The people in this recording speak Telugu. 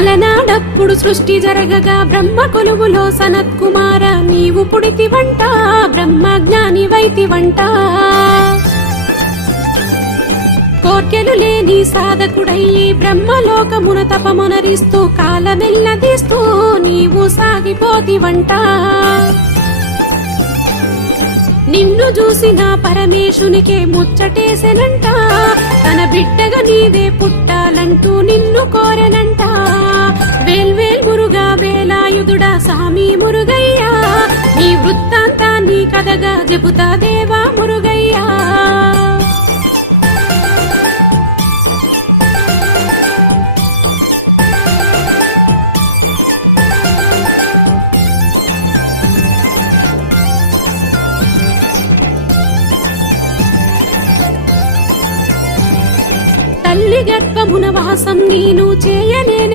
అలనాడప్పుడు సృష్టి జరగగా బ్రహ్మ కొలువులో సనత్ కుమార నీవు పుడితివంట బ్రహ్మ జ్ఞాని వైతివంట కోర్కెలు లేని సాధకుడయ్యి బ్రహ్మలోకమున తపమునరిస్తూ కాలమెల్లదీస్తూ నీవు సాగిపోతివంట నిన్ను చూసిన పరమేశునికే ముచ్చటేసెనంట తన బిడ్డగా నీవే పుట్టాలంటూ నిన్ను కోరెనంట వేల్వేల్ మురుగా వేలాయుధుడా సామి మురుగయ్యా నీ వృత్తాంతాన్ని కథగా చెబుతా దేవా మురుగయ్యా తల్లి గర్భమున వాసం నేను చేయలేను